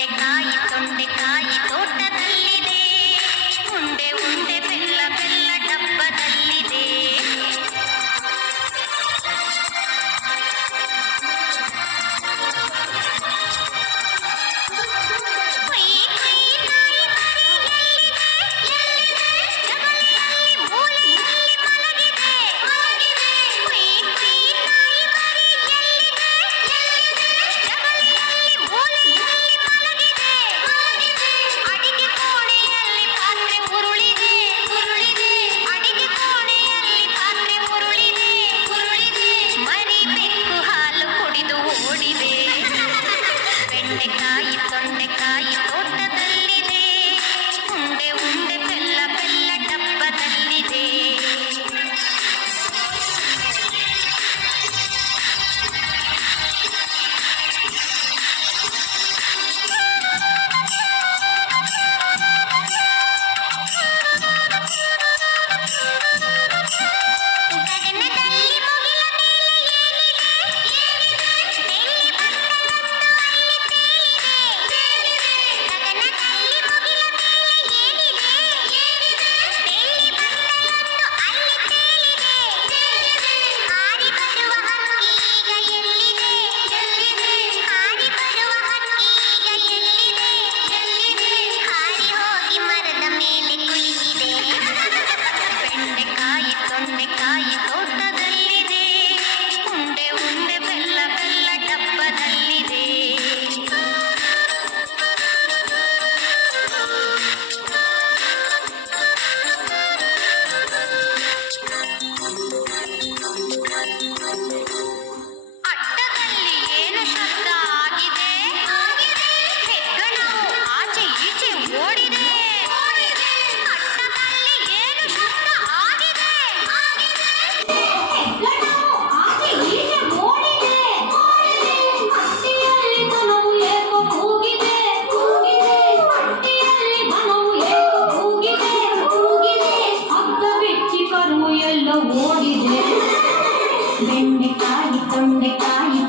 ಬೆಂಡೆಕಾಯಿ ತೊಂಡೆಕಾಯಿ ತೋಟದಲ್ಲಿದೆ, ಉಂಡೆ ಉಂಡೆ ಬೆಲ್ಲ ಬೆಲ್ಲ ಡಬ್ಬದಲ್ಲಿದೆ. ಬೆಂಡೆಕಾಯಿ ತೊಂಡೆಕಾಯಿ ತೋಟದಲ್ಲಿದೆ, ಉಂಡೆ ಉಂಡೆ ಬೆಲ್ಲ ಬೆಲ್ಲ ಡಬ್ಬದಲ್ಲಿದೆ. ಬೆಂಡೆಕಾಯಿ ತೊಂಡೆಕಾಯಿ ತೋಟದಲ್ಲಿದೆ, ಉಂಡೆ ಉಂಡೆ ಬೆಲ್ಲ ಬೆಲ್ಲ ಡಬ್ಬದಲ್ಲಿದೆ. ಅಟ್ಟದಲ್ಲಿ ಏನು ಶಬ್ದ ಆಗಿದೆ? ಹೆಗ್ಗಣವು ಆಚೆ ಈಚೆ ಓಡಿದೆ. ಅಟ್ಟದಲ್ಲಿ ಏನು ಶಬ್ದ ಆಗಿದೆ? ಹೆಗ್ಗಣವು ಆಚೆ ಈಚೆ ಓಡಿದೆ. ಹಟ್ಟಿಯಲ್ಲಿ ದನವು ಏಕೋ ಕೂಗಿದೆ. ಹಟ್ಟಿಯಲ್ಲಿ ದನವು ಏಕೋ ಕೂಗಿದೆ. ಹಗ್ಗ ಬಿಚ್ಚಿ ಕರು ಎಲ್ಲೋ ಓಡಿದೆ. ಬೆಂಡೆಕಾಯಿ ತೊಂಡೆಕಾಯಿ